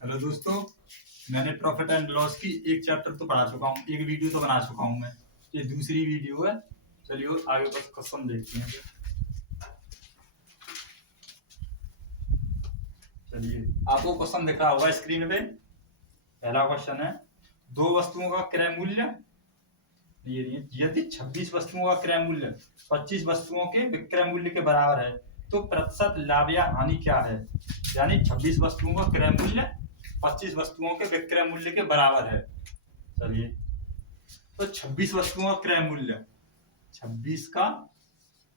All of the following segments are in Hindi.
हेलो दोस्तों, मैंने प्रॉफिट एंड लॉस की एक चैप्टर तो पढ़ा चुका हूँ, एक वीडियो तो बना चुका हूँ मैं। ये दूसरी वीडियो है। चलिए आगे बस क्वेश्चन देखते हैं। चलिए, आपको क्वेश्चन दिख रहा होगा स्क्रीन पे। पहला क्वेश्चन है, दो वस्तुओं का क्रय मूल्य यदि 26 वस्तुओं का क्रय मूल्य 25 वस्तुओं के विक्रय मूल्य के बराबर है तो प्रतिशत लाभ या हानि क्या है। यानी 26 वस्तुओं का क्रय मूल्य 25 वस्तुओं के विक्रय मूल्य के बराबर है। चलिए, तो 26 वस्तुओं का क्रय मूल्य 26 का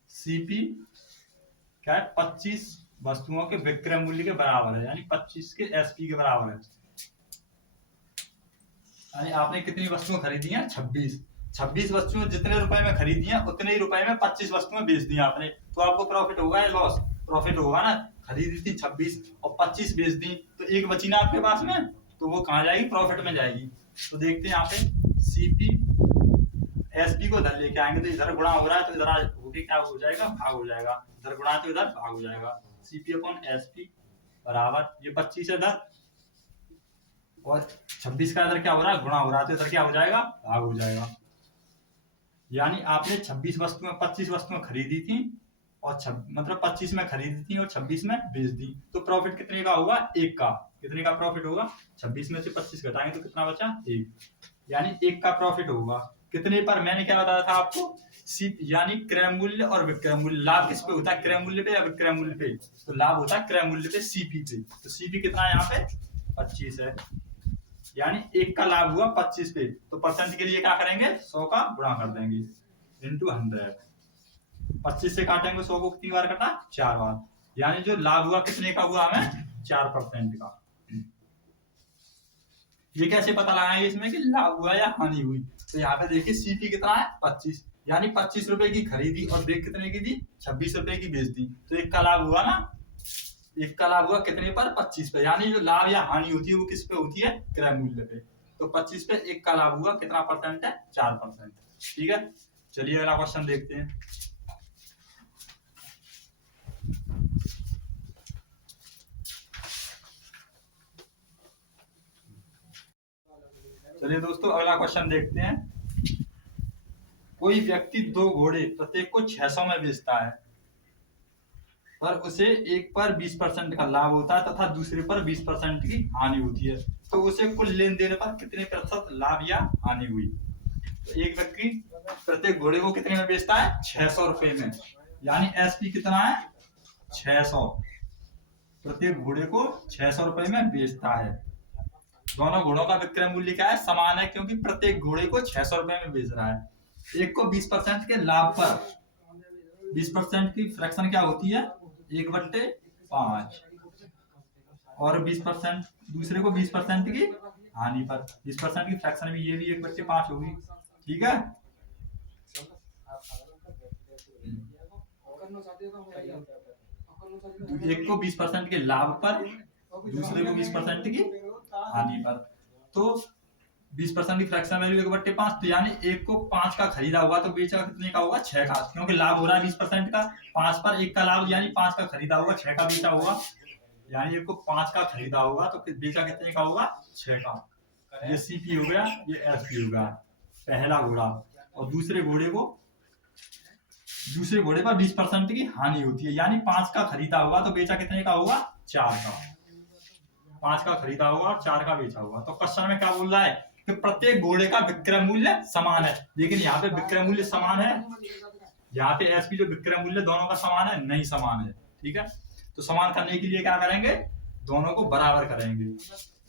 सीपी क्या है, 25 वस्तुओं के विक्रय मूल्य के बराबर है, यानी 25 के एसपी के बराबर है। यानी आपने कितनी वस्तुएं खरीदी हैं? 26 वस्तुएं जितने रुपए में खरीदी हैं उतने ही रुपए में 25 वस्तुएं बेच दी आपने, तो आपको प्रॉफिट होगा या लॉस? प्रॉफिट होगा ना। खरीदी थी 26 और 25 बेच दी, तो एक बची ना आपके पास में, तो वो कहाँ जाएगी? प्रॉफिट में जाएगी। तो देखते हैं यहाँ पे सीपी एसपी को इधर लेके आएंगे तो इधर गुणा हो रहा है, तो इधर होके क्या हो जाएगा? भाग हो जाएगा। इधर गुणा तो इधर भाग हो जाएगा। सीपी अपॉन एसपी बराबर ये 25 है इधर, और 26 का इधर क्या हो रहा है? गुणा हो रहा है, तो इधर क्या हो जाएगा? भाग हो जाएगा। यानी आपने 26 वस्तुएं 25 वस्तुएं खरीदी थी और मतलब 25 में खरीदी थी और 26 में बेच दी, तो प्रॉफिट कितने का होगा? एक का। कितने का प्रॉफिट होगा? 26 में से 25 घटाएंगे तो कितना बचा? एक। यानी एक का प्रॉफिट होगा। कितने पर? मैंने क्या बताया था आपको? यानी क्रय मूल्य और विक्रय मूल्य। लाभ किस पे होता है? क्रय मूल्य पे या विक्रय मूल्य पे? तो लाभ होता है क्रय मूल्य पे, सीपी पे। तो सीपी कितना है यहाँ पे? 25 है। यानी एक का लाभ हुआ 25 पे, तो परसेंट के लिए क्या करेंगे? 100 का गुणा कर देंगे इंटू 100। 25 से काटेंगे 100 को कितनी बार कटा? 4 बार। यानी जो लाभ हुआ कितने का हुआ? हमें 4% का। ये कैसे पता लगाएंगे इसमें कि लाभ हुआ या हानि हुई? तो यहाँ पे देखिए सीपी कितना है? 25। यानी 25 रुपए की खरीदी और देख कितने की दी? 26 रुपए की बेच दी, तो एक का लाभ हुआ ना। एक का लाभ हुआ कितने पर? 25 पे। यानी जो लाभ या हानि होती है वो किस पे होती है? क्रय मूल्य पे। तो 25 पे एक का लाभ हुआ, कितना परसेंट है? 4%। ठीक है, चलिए अगला क्वेश्चन देखते हैं। चलिए दोस्तों अगला क्वेश्चन देखते हैं। कोई व्यक्ति दो घोड़े प्रत्येक को 600 में बेचता है, पर उसे एक पर 20% का लाभ होता है तथा दूसरे पर 20% की हानि होती है, तो उसे कुल लेन देन पर कितने प्रतिशत लाभ या हानि हुई? तो एक व्यक्ति प्रत्येक घोड़े को कितने में बेचता है? 600 रुपए में। यानी एसपी कितना है? 600। प्रत्येक घोड़े को 600 रुपए में बेचता है। दोनों घोड़ों का विक्रय मूल्य क्या है? समान है, क्योंकि प्रत्येक घोड़े को 600 रुपए में बेच रहा है। एक को 20% के लाभ पर 20% की फ्रैक्शन क्या होती है? 1/5। और 20% दूसरे को 20% की हानि पर 20% की फ्रैक्शन भी, ये भी 1/5 होगी। ठीक है, एक को 20% के लाभ पर, दूसरे को 20% की हानि पर। तो 20% की फ्रैक्शन वैल्यू 1/5, तो यानी एक को 5 का खरीदा हुआ तो बेचा कितने का होगा? 6 का, क्योंकि लाभ हो रहा है 20% का। 5 पर एक का लाभ, यानी 5 का खरीदा होगा, 6 का बेचा होगा। यानी एक को 5 का खरीदा होगा तो बेचा कितने का होगा? 6 का। ये सीपी हो गया, ये एसपी हो गया, पहला घोड़ा। और दूसरे घोड़े पर 20% की हानि होती है, यानी 5 का खरीदा होगा तो बेचा कितने का होगा? 4 का। 5 का खरीदा होगा और 4 का बेचा होगा। तो क्वेश्चन में क्या बोल रहा है कि प्रत्येक घोड़े का विक्रय मूल्य समान है, लेकिन यहाँ पे विक्रय मूल्य समान है, यहाँ पे एसपी जो विक्रय मूल्य दोनों का समान है? नहीं समान है। ठीक है, तो समान करने के लिए क्या करेंगे? दोनों को बराबर करेंगे।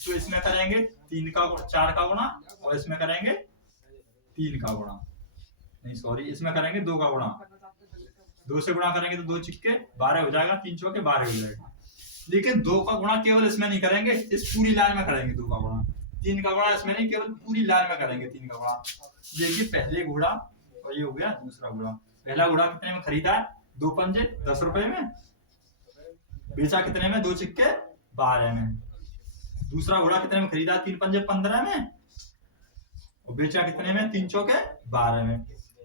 तो इसमें करेंगे 4 का गुणा, और इसमें करेंगे 3 का गुणा, नहीं सॉरी, इसमें करेंगे 2 का गुणा। 2 से गुणा करेंगे तो 2 चिक्के 12 हो जाएगा, 3 चौके 12 हो जाएगा। लेकिन 2 का गुणा केवल इसमें नहीं करेंगे, इस पूरी लाइन में करेंगे 2 का गुणा। 3 का गुणा इसमें नहीं, केवल पूरी लाइन में करेंगे 3 का गुणा। देखिए पहले घोड़ा और ये हो गया दूसरा घोड़ा। पहला घोड़ा कितने में खरीदा है? 2 पंजे 10 रुपए में, बेचा कितने में? 2 चिक्के 12 में। दूसरा घोड़ा कितने में खरीदा? 3 पंजे 15 में, और बेचा कितने में? 3 चौके 12 में।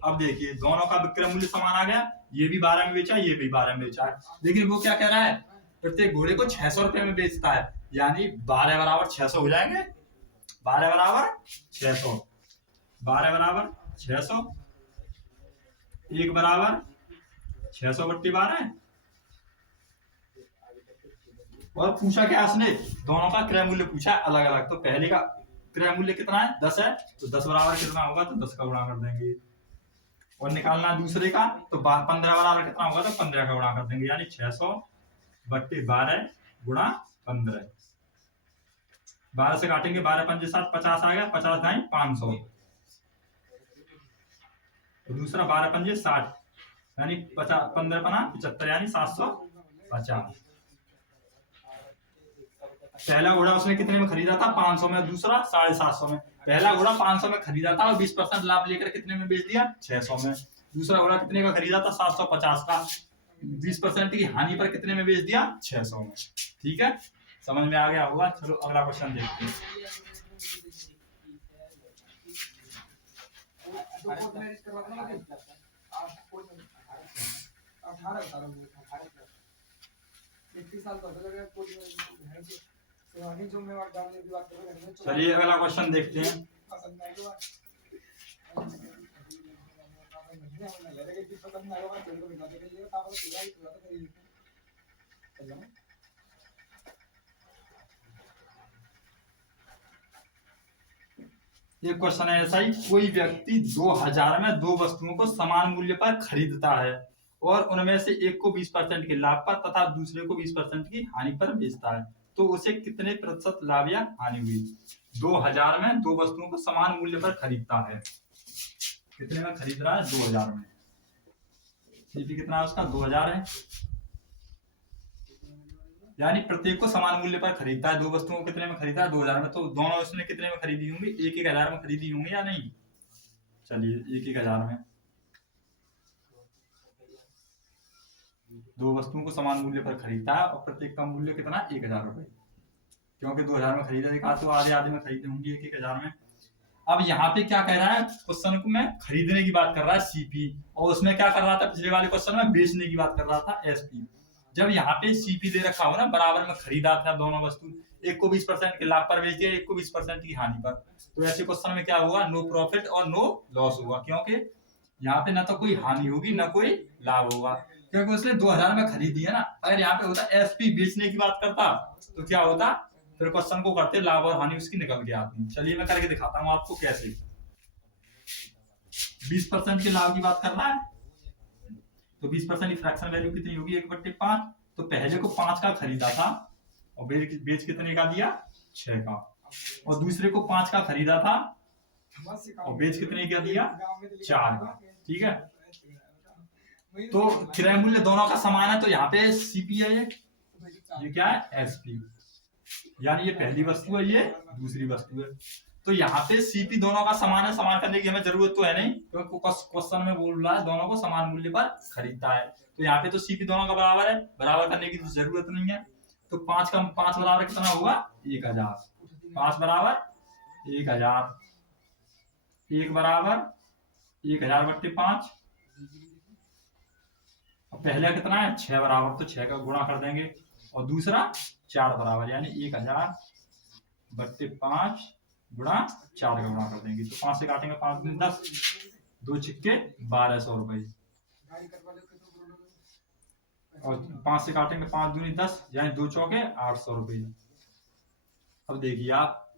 अब देखिए दोनों का विक्रय मूल्य समान आ गया, ये भी 12 में बेचा, ये भी 12 में बेचा है। लेकिन वो क्या कह रहा है? प्रत्येक घोड़े को 600 रुपए में बेचता है, यानी 12 बराबर 600 हो जाएंगे। 12 बराबर 600, 12 बराबर 600, 1 बराबर 600/12। और पूछा क्या उसने, दोनों का क्रय मूल्य पूछा अलग अलग। तो पहले का क्रय मूल्य कितना है, 10 है, तो 10 बराबर कितना होगा, तो 10 का गुणा कर देंगे। और निकालना है दूसरे का, तो 15 बराबर कितना होगा, तो 15 का गुणा कर देंगे। यानी 600/12 गुणा 15। 12 से काटेंगे, 12 पंजे 7, 50 आ गया, 50 दाई 500। तो दूसरा 12 पंजे 60, यानी 50, 15 पना 75, यानी 750। पहला घोड़ा उसने कितने में खरीदा था, 500 में, दूसरा 750 में। पहला घोड़ा 500 में खरीदा था और 20% लाभ लेकर कितने में बेच दिया, 600 में। दूसरा घोड़ा कितने का खरीदा था, 750 का, 20% की हानि पर कितने में बेच दिया, 600 में। ठीक है, समझ में आ गया होगा। चलो अगला क्वेश्चन देखते हैं। चलिए अगला क्वेश्चन देखते हैं। ये क्वेश्चन है ऐसा ही, कोई व्यक्ति 2000 में 2 वस्तुओं को समान मूल्य पर खरीदता है और उनमें से एक को 20% के लाभ पर तथा दूसरे को 20% की हानि पर बेचता है, तो उसे कितने प्रतिशत लाभ या हानि हुई। 2000 में 2 वस्तुओं को समान मूल्य पर खरीदता है, कितने में खरीद रहा है, 2000 में। सीपी कितना है उसका, 2000 है, यानी प्रत्येक को समान मूल्य पर खरीदता है। 2 वस्तुओं को कितने में खरीदा है, 2000 में। तो दोनों उसने कितने में खरीदी होंगी, 1,000 में खरीदी होंगी या नहीं। चलिए 1,000 में 2 वस्तुओं को समान मूल्य पर खरीदता है और प्रत्येक का मूल्य कितना, 1,000 रुपए, क्योंकि 2000 में खरीदा देखा, तो आधे आधे में खरीदे होंगे 1,000 में। अब यहाँ पे क्या कह रहा है, क्वेश्चन को मैं खरीदने की बात कर रहा है सीपी, और उसमें क्या कर रहा था पिछले वाले क्वेश्चन में, बेचने की बात कर रहा था एसपी। जब यहाँ पे सीपी दे रखा हो ना, बराबर में खरीदा था दोनों वस्तु, एक को 20% के लाभ पर बेच दिया, एक को 20% की हानि पर, तो ऐसे क्वेश्चन में क्या होगा, नो प्रॉफिट और नो लॉस होगा, क्योंकि यहाँ पे ना तो कोई हानि होगी ना कोई लाभ होगा, क्योंकि उसने 2000 में खरीदी है ना। अगर यहाँ पे होता एसपी बेचने की बात करता, तो क्या होता, फिर क्वेश्चन को करते लाभ और हानि उसकी निकल के आती। चलिए मैं करके दिखाता हूँ आपको कैसे। 20% के लाभ की बात कर रहा है, तो 20% की फ्रैक्शन वैल्यू कितनी होगी, 1/5। तो पहले को 5 का खरीदा था और बेच कितने का दिया, 6 का। और दूसरे को 5 का खरीदा था और बेच कितने का दिया, 4 का। ठीक है, तो क्रय मूल्य दोनों का समान है, तो यहाँ पे सीपी है, ये क्या है, एसपी, यानी ये पहली वस्तु है, ये दूसरी वस्तु है। तो यहाँ पे सीपी दोनों का समान है, समान करने की हमें जरूरत तो है नहीं, क्योंकि क्वेश्चन में बोल रहा है दोनों को समान मूल्य पर खरीदता है। तो यहाँ पे तो सीपी दोनों का बराबर है, बराबर करने की जरूरत नहीं है। तो 5 का 5 बराबर कितना होगा, 1000। 5 बराबर 1000, 1 बराबर 1000/5। पहले कितना है, 6 बराबर, तो 6 का गुणा कर देंगे, और दूसरा 4 बराबर, यानी 1000/5 गुणा 4 का गुणा कर देंगे। तो 5 से काटेंगे, 5 दूनी 10, 2 छिक्के 1200 रुपए, और 5 से काटेंगे 5 दूनी 10, यानी 2 चौके 800 रुपए। अब देखिए आप,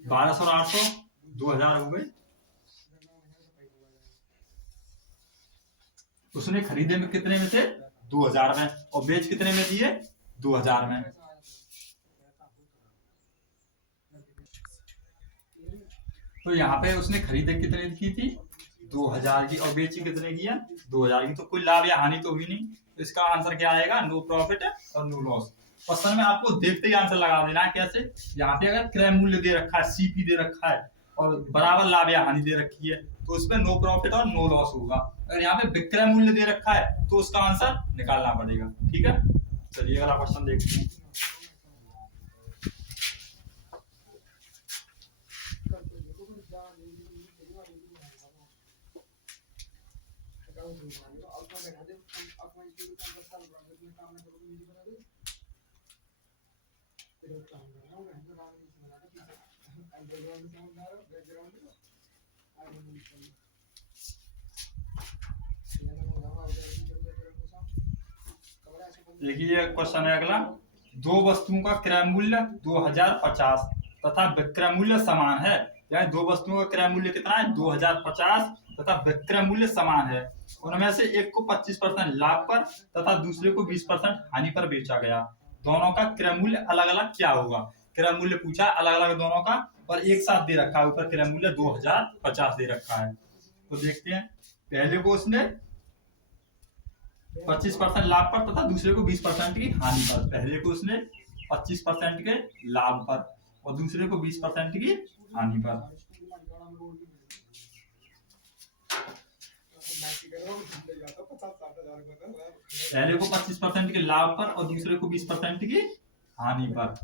1200 और 800 2000 हो गए। उसने खरीदे में कितने में थे, 2000 में, और बेच कितने में दिए, 2000 में। तो यहाँ पे उसने खरीदे कितने की थी, 2000 की, और बेची कितने की है, 2000 की। तो कोई लाभ या हानि तो हुई नहीं, तो इसका आंसर क्या आएगा, नो प्रॉफिट और नो लॉस। क्वेश्चन में आपको देखते ही आंसर लगा देना है। कैसे, यहाँ पे अगर क्रय मूल्य दे रखा है, सीपी दे रखा है, और बराबर लाभ या हानि दे रखी है, तो उसमें नो प्रॉफिट और नो लॉस होगा। अगर यहाँ पे विक्रय मूल्य दे रखा है, तो उसका आंसर निकालना पड़ेगा। ठीक है, चलिए अगला क्वेश्चन देखते हैं। देखिए क्वेश्चन है अगला, दो वस्तुओं का क्रय मूल्य 2050 तथा विक्रय मूल्य समान है। यानी दो वस्तुओं का क्रय मूल्य कितना है 2050 तथा विक्रय मूल्य समान है। उनमें से एक को 25% लाभ पर तथा दूसरे को 20% हानि पर बेचा गया। दोनों का क्रय मूल्य अलग अलग क्या होगा? क्रय मूल्य पूछा अलग अलग दोनों का और एक साथ दे रखा है, ऊपर क्रय मूल्य 2050 दे रखा है। तो देखते हैं, पहले को उसने 25% लाभ पर तथा दूसरे को 20% की हानि पर। पहले को उसने 25% के लाभ पर और दूसरे को 20% की हानि पर। पहले को 25% के लाभ पर और दूसरे को 20% की हानि पर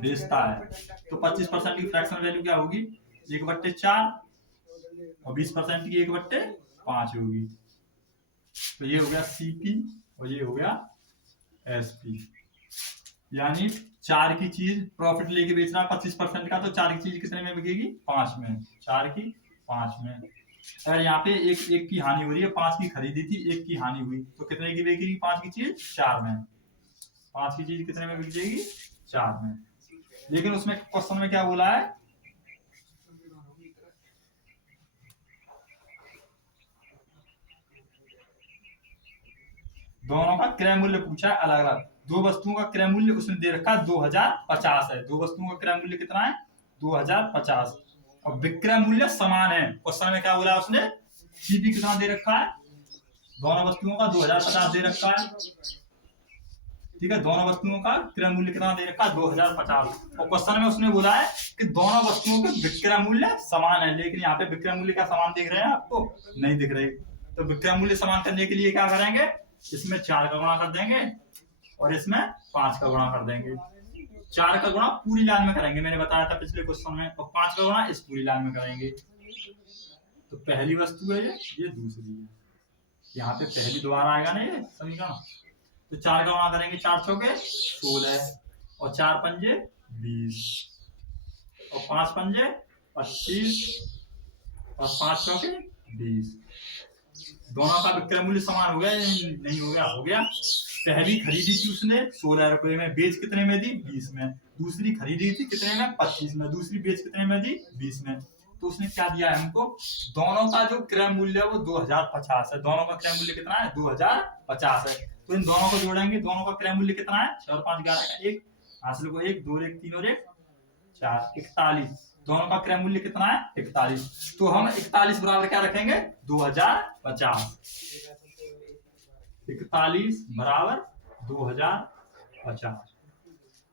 बेचता है। तो 25% की फ्रैक्शनल वैल्यू क्या होगी? 1/4 और 20% की 1/5 होगी। तो ये हो गया सीपी और ये हो गया एसपी। यानी 4 की चीज प्रॉफिट लेके बेचना 25% का, तो 4 की चीज कितने में बिकेगी? 5 में। 4 की 5 में। अगर यहाँ पे एक की हानि हो रही है, 5 की खरीदी थी, 1 की हानि हुई, तो कितने की बिकेगी 5 की चीज? 4 में। 5 की चीज कितने में बिक जाएगी? 4 में। लेकिन उसमें क्वेश्चन में क्या बोला है? दोनों का क्रय मूल्य पूछा है अलग अलग। दो वस्तुओं का क्रय मूल्य उसने दे रखा 2050 है। दो वस्तुओं का क्रय मूल्य कितना है? 2050 और विक्रय मूल्य समान है। क्वेश्चन में क्या बोला उसने? सीपी कितना दे रखा है? दोनों वस्तुओं का 2050 दे रखा है। ठीक है, दोनों वस्तुओं का क्रय मूल्य कितना दे रखा है? 2050। और क्वेश्चन में उसने बोला है कि दोनों वस्तुओं के विक्रय मूल्य समान है। लेकिन यहाँ पे विक्रय मूल्य का समान दिख रहे हैं आपको? नहीं दिख रहे। तो विक्रय मूल्य समान करने के लिए क्या करेंगे? इसमें 4 का गुणा कर देंगे और इसमें 5 का गुणा कर देंगे। 4 का गुणा पूरी लाइन में करेंगे, मैंने बताया था पिछले क्वेश्चन में, और 5 का गुणा इस पूरी लाइन में करेंगे। तो पहली वस्तु है ये दूसरी है। यहाँ पे पहली दोबारा आएगा ना ये समीकरण। तो 4 का गुणा करेंगे, 4 चौके 16 और 4 पंजे 20 और 5 पंजे 25 और 5 चौके 20। दोनों का विक्रय मूल्य समान हो गया? नहीं हो गया? हो गया। पहली खरीदी थी उसने 16 रुपए में, बेच कितने में दी? 20 में। दूसरी खरीदी थी कितने में? 25 में। दूसरी बेच कितने में दी? 20 में। तो उसने क्या दिया है हमको? दोनों का जो क्रय मूल्य है वो 2050 है। दोनों का क्रय मूल्य कितना है? 2050 है। तो इन दोनों को जोड़ेंगे। दोनों का क्रय मूल्य कितना है? 6 और 5 11 का 1, हासिल को 1 2 1 3 और 1 4, 41। दोनों का क्रय मूल्य कितना है? 41। तो हम 41 बराबर क्या रखेंगे? 2050। 41 बराबर 2050।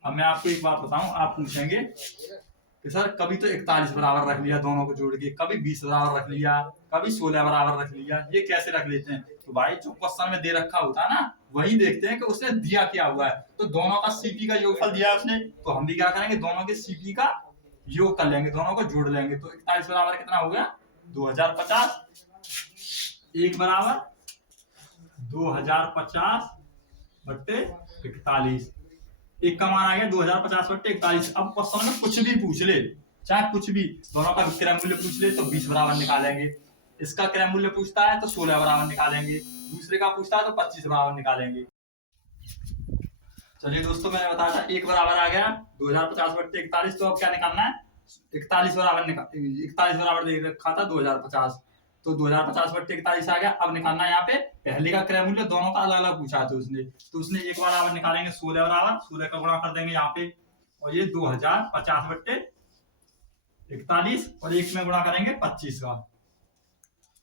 अब मैं आपको एक बात बताऊं, आप पूछेंगे कि सर कभी तो 41 बराबर रख लिया दोनों को जोड़ के, कभी 20 बराबर रख लिया, कभी 16 बराबर रख लिया, ये कैसे रख लेते हैं? तो भाई जो क्वेश्चन में दे रखा होता है ना, वही देखते हैं कि उसने दिया क्या हुआ है। तो दोनों का सीपी का योगफल दिया है उसने, तो हम भी क्या करेंगे? दोनों के सीपी का योग कर लेंगे, दोनों को जोड़ लेंगे। तो 41 बराबर कितना हो गया? 2050। 1 बराबर 2050 बट्टे 41। एक का मान आ गया 2050 बट्टे 41। अब क्वेश्चन में कुछ भी पूछ ले, चाहे कुछ भी, दोनों का क्रय मूल्य पूछ ले तो 20 बराबर निकालेंगे। इसका क्रय मूल्य पूछता है तो 16 बराबर निकालेंगे। दूसरे का पूछता है तो 25 बराबर निकालेंगे। चलिए दोस्तों, मैंने बताया था 1 बराबर आ गया 2050 बट्टे 41। तो अब क्या निकालना है? 41 बराबर दे रखा था 2050, तो 2050 बट्टे 41 आ गया। अब निकालना है यहाँ पे पहले का क्रय मूल्य, दोनों का अलग अलग पूछा था उसने। तो उसने 1 बराबर निकालेंगे 16 बराबर, 16 का गुणा कर देंगे यहाँ पे, और ये 2050 बट्टे 41 और 1 में गुणा करेंगे 25 का।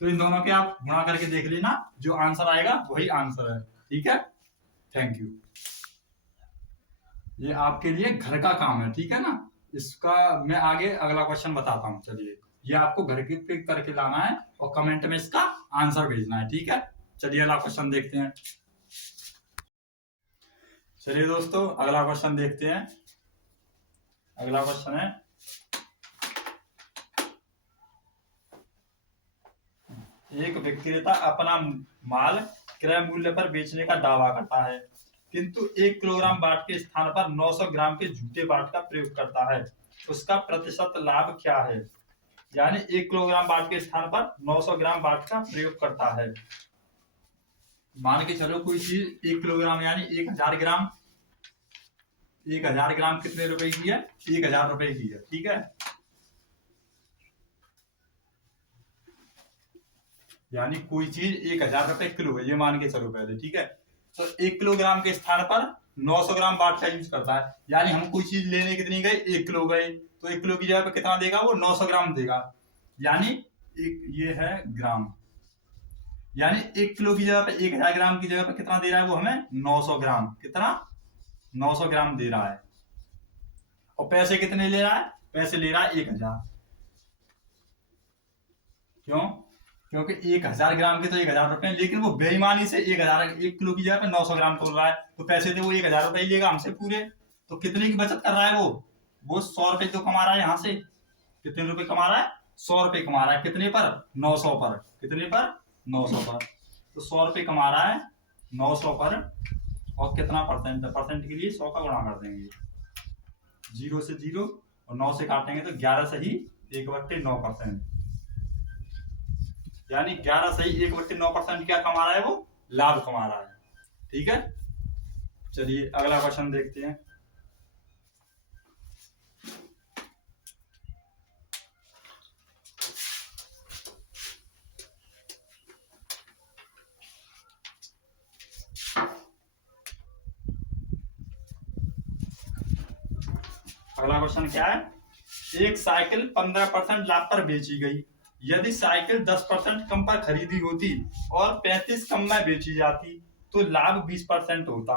तो इन दोनों के आप गुणा करके देख लेना, जो आंसर आएगा वही आंसर है। ठीक है, थैंक यू। ये आपके लिए घर का काम है, ठीक है ना। इसका मैं आगे अगला क्वेश्चन बताता हूँ। चलिए, ये आपको घर के पे करके लाना है और कमेंट में इसका आंसर भेजना है, ठीक है। चलिए अगला क्वेश्चन देखते हैं। चलिए दोस्तों, अगला क्वेश्चन देखते हैं। अगला क्वेश्चन है, एक विक्रेता अपना माल क्रय मूल्य पर बेचने का दावा करता है। किंतु 1 किलोग्राम बाट के स्थान पर 900 ग्राम के झूठे बाट का प्रयोग करता है, उसका प्रतिशत लाभ क्या है? यानी 1 किलोग्राम बाट के स्थान पर 900 ग्राम बाट का प्रयोग करता है। मान के चलो कोई चीज 1 किलोग्राम यानी 1000 ग्राम, 1000 ग्राम कितने रुपए की है? 1000 रुपए की है, ठीक है। यानी कोई चीज 1000 रुपए किलो है, ये मान के चलो पहले, ठीक है। तो 1 किलोग्राम के स्थान पर 900 ग्राम बाट का यूज करता है। यानी हम कोई चीज लेने कितनी गए? 1 किलो गए, तो 1 किलो की जगह पे कितना देगा वो? 900 ग्राम देगा। यानी ये है ग्राम, यानी 1 किलो की जगह पे 1000 ग्राम की जगह पे कितना दे रहा है वो हमें? 900 ग्राम। कितना? 900 ग्राम दे रहा है। और पैसे कितने ले रहा है? पैसे ले रहा है 1000। क्यों? क्योंकि 1000 ग्राम के तो 1000 रुपए, लेकिन वो बेईमानी से 1 किलो की जगह पे 900 ग्राम तोल रहा है, तो पैसे तो वो 1000 रुपए ही लेगा हमसे पूरे। तो कितने की बचत कर रहा है वो 100 रुपए तो कमा रहा है यहाँ से। कितने रुपए कमा रहा है? 100 रुपए कमा रहा है। कितने पर? 900 पर। कितने पर? 900 पर। तो 100 रुपए कमा रहा है 900 पर। और कितना परसेंट है? परसेंट के लिए 100 का गुणा कर देंगे, 0 से 0 और 9 से काटेंगे तो 11 सही 1/9%। यानी 11 सही 1/9% क्या कमा रहा है वो? लाभ कमा रहा है, ठीक है। चलिए अगला क्वेश्चन देखते हैं। अगला क्वेश्चन क्या है? एक साइकिल 15% लाभ पर बेची गई। यदि साइकिल 10% कम पर खरीदी होती और 35 कम में बेची जाती तो लाभ 20% होता।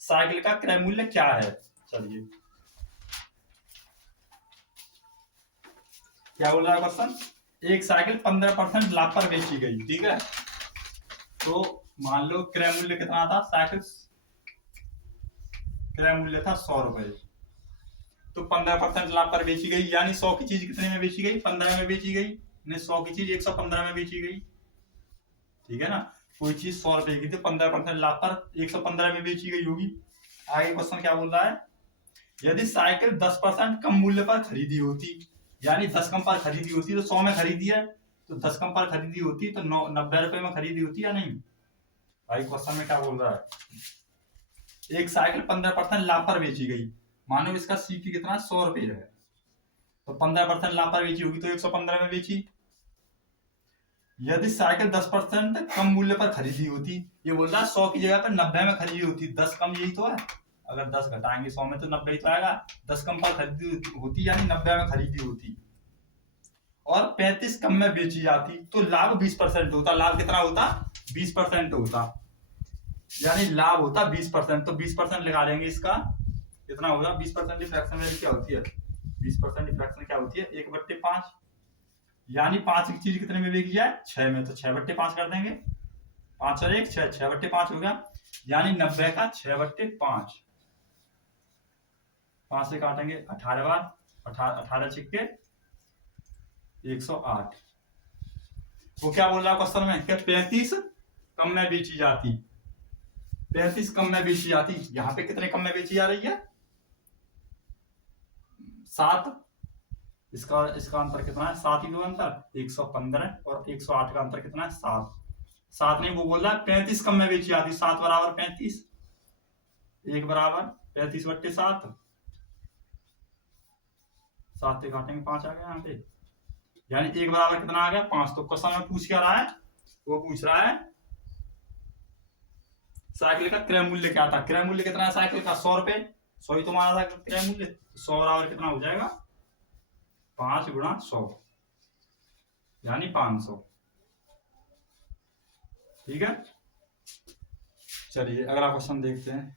साइकिल का क्रय मूल्य क्या है? चलिए क्या बोल रहा है क्वेश्चन? एक साइकिल 15% लाभ पर बेची गई, ठीक है। तो मान लो क्रय मूल्य कितना था? साइकिल क्रय मूल्य था 100 रुपए। तो 15% लाभ पर बेची गई, यानी 100 की चीज कितने में बेची गई? 15 में बेची गई। 100 की चीज 115 में बेची गई, ठीक है ना। कोई चीज 100 रुपए की थी, 15% लाभ पर 115 में बेची गई होगी। आगे क्वेश्चन क्या बोल रहा है? यदि साइकिल 10% कम मूल्य पर खरीदी होती, यानी 10 कम पर खरीदी होती, तो 100 में खरीदी है, तो 10 कम पर खरीदी होती तो 90 रुपए में खरीदी होती या नहीं? भाई क्वेश्चन में क्या बोल रहा है? एक साइकिल 15% लाभ पर बेची गई, मानो इसका सीपी कितना? 100 रुपए है, तो 15% लाभ पर बेची होगी तो 115 में बेची। यदि साइकिल 10% कम मूल्य पर खरीदी होती, ये बोल रहा है 100 की जगह पर 90 में खरीदी होती, 10 कम यही तो है। अगर 10 घटाएंगे 100 में तो 90 ही तो आएगा। 10 कम पर खरीदी होती यानी 90 में खरीदी होती और 35 कम में बेची जाती तो लाभ 20% होता। लाभ कितना होता? 20% होता, यानी लाभ होता 20%। तो 20% लगा लेंगे, इसका कितना होगा? 20% की फ्रैक्शन वैल्यू क्या होती है? 20% की फ्रैक्शन क्या होती है? 1/5। यानी 5 की चीज कितने में बेची जाए? 6 में, तो 6/5 कर देंगे। 5 और 1 6, 6/5 हो गया। यानी 90 का 6/5। 5 से काटेंगे 18 बार, 18 छिक्के 108। वो क्या बोल रहा है क्वेश्चन में? क्या 35 कम में बेची जाती? 35 कम में बेची जाती। यहाँ पे कितने कम में बेची जा रही है? 7। इसका अंतर कितना है? 7 ही दो अंतर 115 और 108 का अंतर कितना है? 7। 7 नहीं, वो बोल रहा है 35 कम में बेची जाती। 7 बराबर 35, 1 बराबर 35/7। 7 से काटेंगे 5 आ गया यहाँ पे, यानी 1 बराबर कितना आ गया? 5। तो क्वेश्चन में पूछ क्या रहा है? वो पूछ रहा है साइकिल का क्रय मूल्य क्या था। क्रय मूल्य कितना है साइकिल का? 100 रुपए। 100 ही तो माना था क्रय मूल्य। 100 बराबर कितना हो जाएगा? 5 गुणा 100 यानी 500, ठीक है। चलिए अगला क्वेश्चन देखते हैं।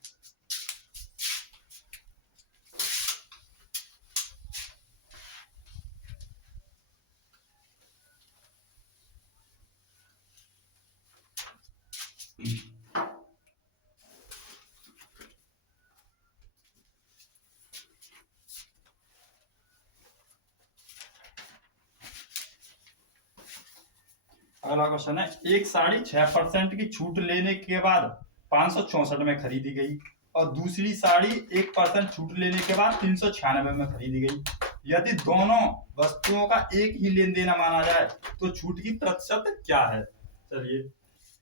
अगला क्वेश्चन है, एक साड़ी 6% की छूट लेने के बाद 564 में खरीदी गई और दूसरी साड़ी 1% छूट लेने के बाद 396 में खरीदी गई। यदि दोनों वस्तुओं का एक ही लेन देन माना जाए तो छूट की प्रतिशत क्या है? चलिए,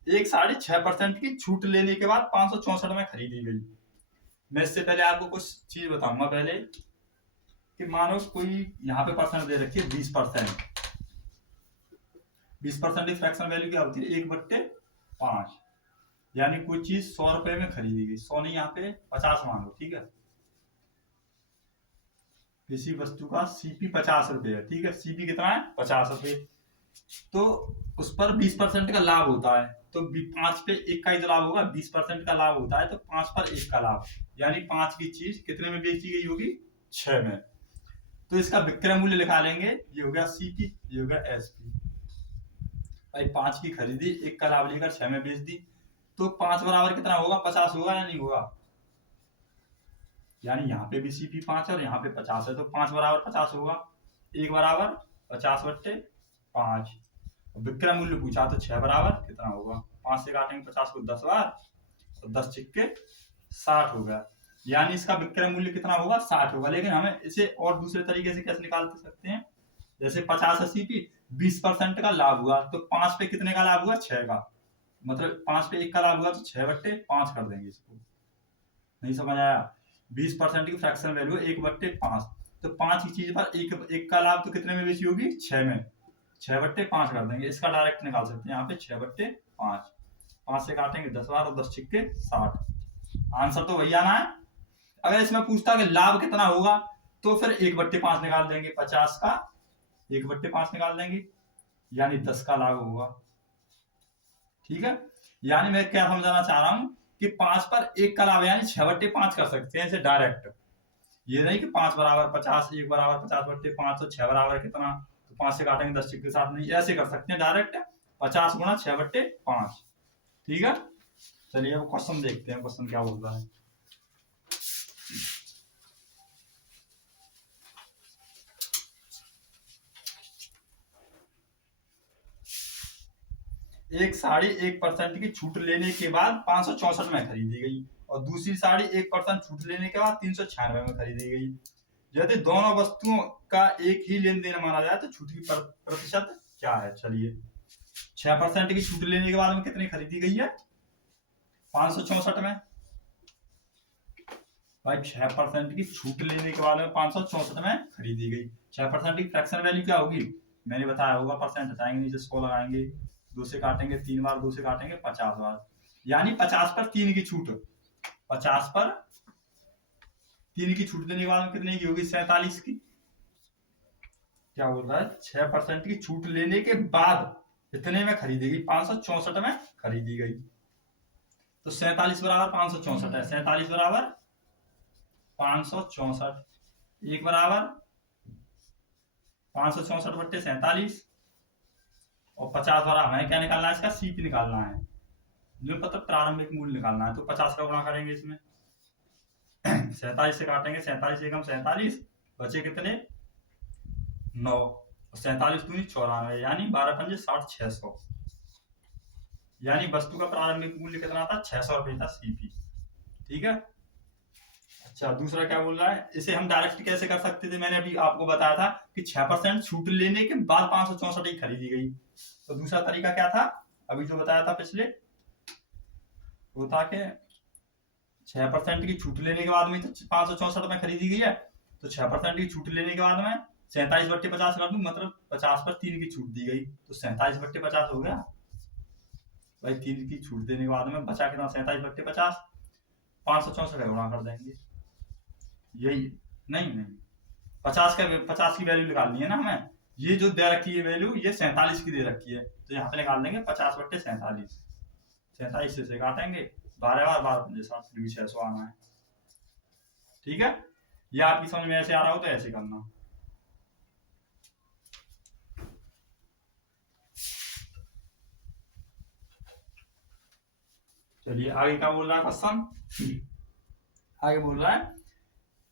एक साड़ी 6% की छूट लेने के बाद 564 में खरीदी गई। मैं इससे पहले आपको कुछ चीज बताऊंगा पहले कि मानो कोई यहाँ पे परसेंट दे रखी है 20%। 20% की फ्रैक्शन वैल्यू क्या होती है? 1/5। यानी कोई चीज 100 रुपए में खरीदी गई, 100 नहीं, यहाँ पे 50 मान लो, ठीक है। किसी वस्तु का सीपी 50 रुपए है, ठीक है। सीपी कितना है? 50 रुपए। तो उस पर 20% का लाभ होता है, तो 5 पे 1 का ही तो लाभ होगा। 20% का लाभ होता है तो 5 पर 1 का लाभ, यानी 5 की चीज कितने में बेची गई होगी? 6 में। तो इसका विक्रय मूल्य लिखा लेंगे, ये हो गया सीपी, ये हो गया एसपी। भाई 5 की खरीदी, 1 का लाभ लेकर 6 में बेच दी, तो 5 बराबर कितना होगा? 50 होगा या नहीं होगा? यानी यहाँ पे भी सीपी 5 है और यहाँ पे 50 है, तो 5 बराबर 50 होगा। 1 बराबर 50/5। विक्रय मूल्य पूछा तो 6 बराबर कितना होगा? 5 से काटेंगे 50 को 10 बार, तो 10 छिक्के 60 हो गया। यानी इसका विक्रय मूल्य कितना होगा? 60 होगा। लेकिन हमें इसे और दूसरे तरीके से कैसे निकाल सकते हैं? जैसे 50 है सीपी, 20% का लाभ हुआ, तो 5 पे कितने का लाभ हुआ? 6 का। मतलब 5 पे 1 का लाभ हुआ तो 6/5 कर देंगे इसको। नहीं समझ आया? 20% की फ्रैक्शन वैल्यू 1/5, तो 5 की चीज पर 1 का लाभ तो कितने में बेची होगी? 6 में। 6/5 कर देंगे, इसका डायरेक्ट निकाल सकते हैं यहाँ पे 6/5। 5 से काटेंगे 10 बार और 10 छिक्के 60। आंसर तो वही आना है। अगर इसमें पूछता कि लाभ कितना होगा तो फिर 1/5 निकाल देंगे, 50 का 1/5 निकाल देंगे, यानी 10 का लाभ होगा। ठीक है, यानी मैं क्या समझाना चाह रहा हूं कि 5 पर 1 का लाभ, यानी 6/5 कर सकते हैं इसे डायरेक्ट। ये नहीं कि 5 बराबर 50, 1 बराबर 50/5, तो 6 बराबर कितना, तो 5 से काटेंगे 10 के साथ, नहीं, ऐसे कर सकते हैं डायरेक्ट 50 गुणा 6/5। ठीक है, चलिए अब क्वेश्चन देखते हैं, क्वेश्चन क्या बोल रहा है। एक साड़ी 1% की छूट लेने के बाद 564 में खरीदी गई और दूसरी साड़ी 1% छूट लेने के बाद 396 में खरीदी गई। यदि दोनों वस्तुओं का एक ही लेन देन माना जाए तो छूट की प्रतिशत क्या है? चलिए, 6% की छूट लेने के बाद में कितनी खरीदी गई है? 564 में। भाई 6% की छूट लेने के बाद में 564 में खरीदी गई। 6% की फ्रैक्शन वैल्यू क्या होगी? मैंने बताया होगा, परसेंट हटाएंगे, नीचे 100 लगाएंगे, 2 से काटेंगे 3 बार, 2 से काटेंगे 50 बार, यानी 50 पर 3 की छूट। 50 पर 3 की छूट देने के बाद में कितने की होगी? 47 की। क्या बोल रहा है? 6% की छूट लेने के बाद इतने में खरीदी गई, 564 में खरीदी गई, तो 47 बराबर 564 है। 47 बराबर 564, 1 बराबर 564/47 और 50 बराबर हमें क्या निकालना है? इसका सीपी निकालना है, जो मतलब प्रारंभिक मूल्य निकालना है, तो 50 का गुणा करेंगे इसमें। 47 से काटेंगे, 47 एकम 47, बचे कितने? 9, 47 दूनी 94, यानी 12×5 = 60, 600। यानी वस्तु का प्रारंभिक मूल्य कितना था? 600 रुपए था सीपी। ठीक है, अच्छा दूसरा क्या बोल रहा है? इसे हम डायरेक्ट कैसे कर सकते थे? मैंने अभी आपको बताया था कि 6% छूट लेने के बाद 564 ही खरीदी गई। तो दूसरा तरीका क्या था? अभी जो बताया था पिछले, वो था कि 6% की छूट लेने के बाद में तो 564 में खरीदी गई है, तो 6% की छूट लेने के बाद में 47/50 कर दूं, मतलब 50 पर 3 की छूट दी गई, तो 47/50 हो गया। भाई 3 की छूट देने के बाद में बचा कितना? 47/50, 564 का गुणा कर देंगे, यही। नहीं नहीं, 50 की वैल्यू निकालनी है ना हमें। ये जो दे रखी है वैल्यू, ये 47 की दे रखी है, तो यहाँ पे निकाल देंगे 50/47। 47 से काटेंगे 12 बार, 12×5 फिर भी 600 आना है। ठीक है, ये आपकी समझ में ऐसे आ रहा हो तो ऐसे करना। चलिए आगे क्या बोल रहा है क्वेश्चन? आगे बोल रहा है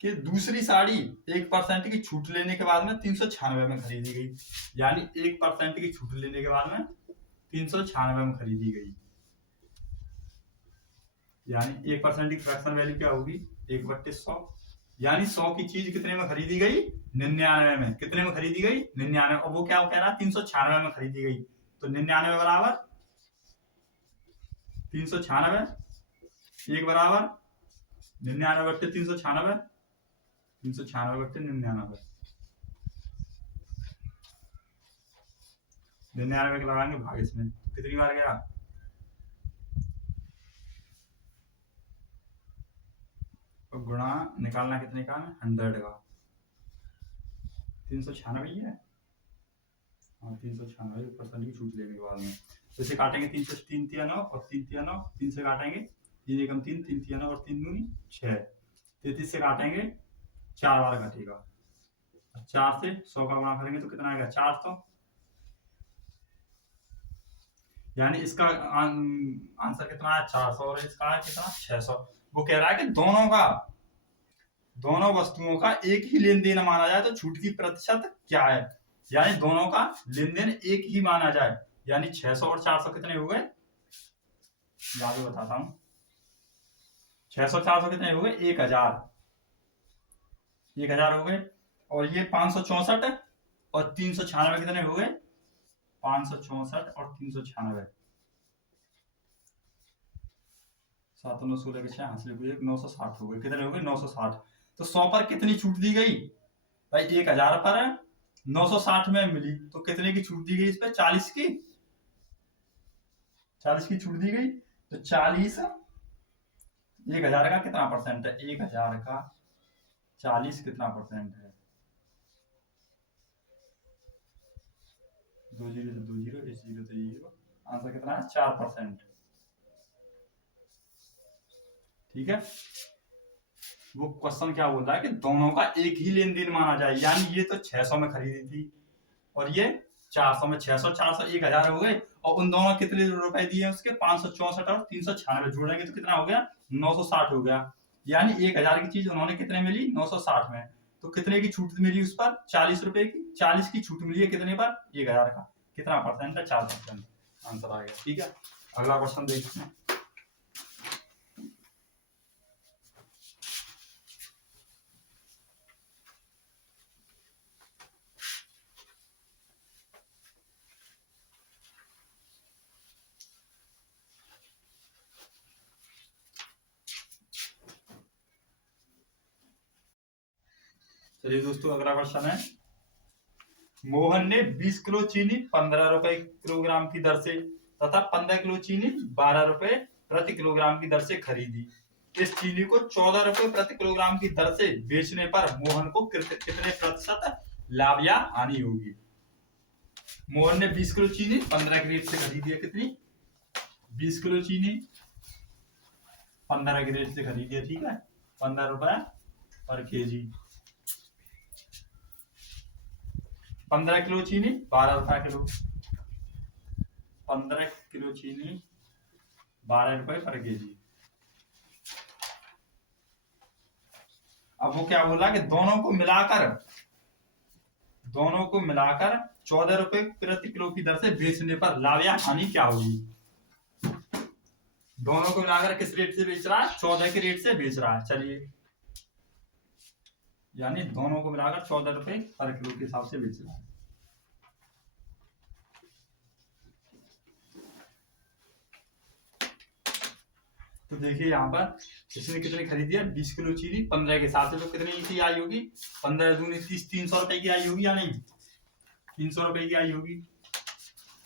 कि दूसरी साड़ी 1% की छूट लेने के बाद में 396 में खरीदी गई, यानी 1% की छूट लेने के बाद में 396 में खरीदी गई। यानी 1% की फ्रैक्शन वैल्यू क्या होगी 1/100। यानी 100 की चीज कितने में खरीदी गई 99 में। कितने में खरीदी गई 99। और वो क्या कह रहा है 396 में खरीदी गई। तो 99 बराबर 396, 1 बराबर 99/396, 396/99। 99 के लगाएंगे भाग इसमें, कितनी बार गया तो गुणा निकालना कितने का 100 का। 396 ही है। हाँ 396% की छूट लेने के बाद में तो इसे काटेंगे 3 से 3 तिया 9 और 3 तिया 9, 3 से काटेंगे 3 एकम 3, 3 तिया 9 और 3 दूनी 6। 33 से काटेंगे 4 बार कटेगा। 4 से 100 का गुणा करेंगे तो कितना आएगा 400। यानी इसका आंसर कितना है 400 और इसका है कितना 600। वो कह रहा है कि दोनों वस्तुओं का एक ही लेन देन माना जाए तो छूट की प्रतिशत क्या है। यानी दोनों का लेन देन एक ही माना जाए। यानी 600 और 400 कितने हो गए, याद बताता हूं। 600 400 कितने हो गए 1000 हो गए। और ये 564 और 396 कितने हो गए 564 और 396। 7 9 16 के 6 हासिल हुए 960 हो गए। कितने हो गए 960। तो 100 पर कितनी छूट दी गई भाई 1000 पर 960 में मिली तो कितने की छूट दी गई इस पे 40 की। 40 की छूट दी गई। तो 40 1000 का कितना परसेंट है 1000 का 40 कितना परसेंट है 2 0 से 2 0 1 0 से 0। आंसर कितना है 4%। ठीक है। वो क्वेश्चन क्या बोल रहा है कि दोनों का एक ही लेन देन माना जाए। यानी ये तो 600 में खरीदी थी और ये 400 में। 600 400 1000 हो गए और उन दोनों कितने रुपए दिए उसके 564 और 396 जोड़ेंगे तो कितना हो गया 960 हो गया। यानी 1000 की चीज उन्होंने कितने मिली 960 में। तो कितने की छूट मिली उस पर 40 रुपए की। 40 की छूट मिली है कितने पर 1000 का। कितना परसेंट है 4%। आंसर आ गया। ठीक है। अगला क्वेश्चन देखते हैं। चलिए दोस्तों अगला क्वेश्चन है। मोहन ने 20 किलो चीनी 15 रुपए किलोग्राम की दर से तथा 15 किलो चीनी 12 रुपए प्रति किलोग्राम की दर से खरीदी। इस चीनी को 14 रुपए प्रति किलोग्राम की दर से बेचने पर मोहन को कितने प्रतिशत लाभ या हानि होगी। मोहन ने 20 किलो चीनी 15 के रेट से खरीदी है। कितनी 20 किलो चीनी 15 के रेट से खरीदी है। ठीक है 15 रुपए पर केजी। 15 किलो चीनी 12 रुपए किलो। 15 किलो चीनी 12 रुपए पर केजी। अब वो क्या बोला कि दोनों को मिलाकर 14 रुपए प्रति किलो की दर से बेचने पर लाभ या हानि क्या होगी। दोनों को मिलाकर किस रेट से बेच रहा है 14 के रेट से बेच रहा है। चलिए यानी दोनों को मिलाकर 14 रुपए पर किलो के हिसाब से बेच रहा है। तो देखिए यहाँ पर इसने कितनी खरीदी है 20 किलो चीनी 15 के हिसाब से तो कितनी की आई होगी 15 दूनी 30 300 रुपए की आई होगी या नहीं 300 रुपए की आई होगी।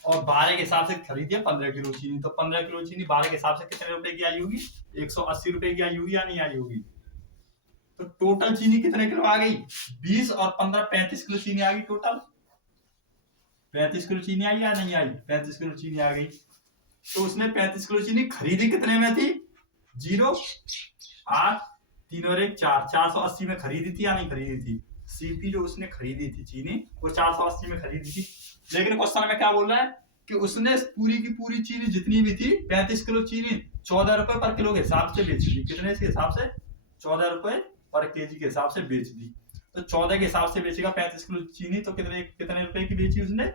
और 12 के हिसाब से खरीदी है 15 किलो चीनी तो 15 किलो चीनी 12 के हिसाब से कितने रुपए की आई होगी 180 रुपए की आई होगी या नहीं आई होगी। तो टोटल चीनी कितने किलो आ गई 20 और 15 35 किलो चीनी आ गई। टोटल 35 किलो चीनी आई या नहीं आई 35 किलो चीनी आ गई। तो उसने 35 किलो चीनी खरीदी कितने में थी 0 8 3 और 1 4 480 में खरीदी थी या नहीं खरीदी थी। सीपी जो उसने खरीदी थी चीनी वो 480 में खरीदी थी। लेकिन क्वेश्चन में क्या बोल रहा है कि उसने पूरी की पूरी चीनी जितनी भी थी 35 किलो चीनी 14 रुपए पर किलो के हिसाब से बेच दी। कितने के हिसाब से 14 रुपए पर केजी के हिसाब से बेच दी। तो 14 के हिसाब से बेचेगा 35 किलो चीनी तो कितने रुपए की बेची उसने